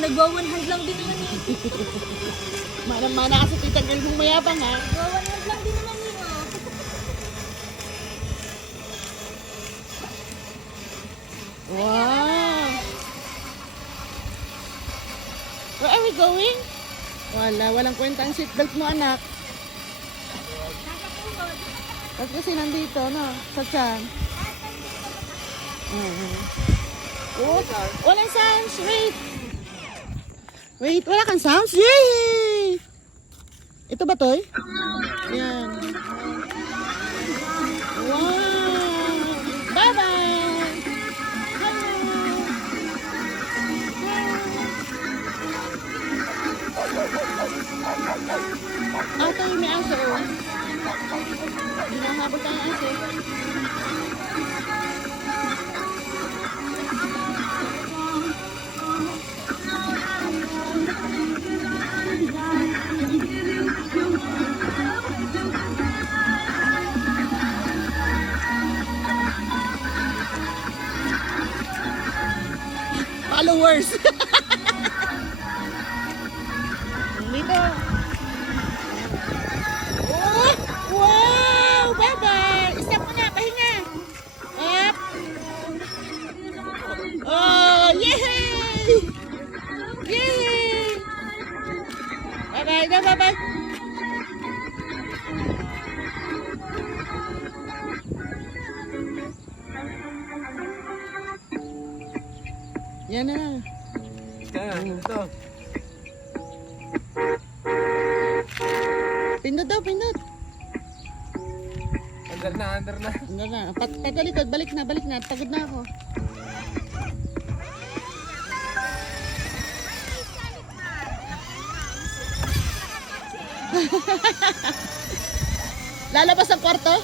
nagwa-one hand lang din naman eh. Mana-mana kasi tita girl mong mayabang ha. Nagwa-one hand lang din naman eh, oh. Wow! Where are we going? Walang kwenta ang seatbelt mo anak. Nasa pulod. Ba't kasi nandito, no? Sa tiyan. Oh, walang sounds. Wait, wala kang sounds. Yay! Ito ba, Toy? Yan. Wow! Bye-bye! Ah, Toy, may aso. Hinahabol tayo ng aso. Followers. Dito. Oh, wow! Bye-bye! Stop mo na, pahinga. Up. Oh, yay! Yay! Bye-bye na, bye-bye. Yan na. Ito. Pindot daw, pindot. Under na. Ano na, patalikod, balik na. Pagod na ako. Lalabas ang kwarto?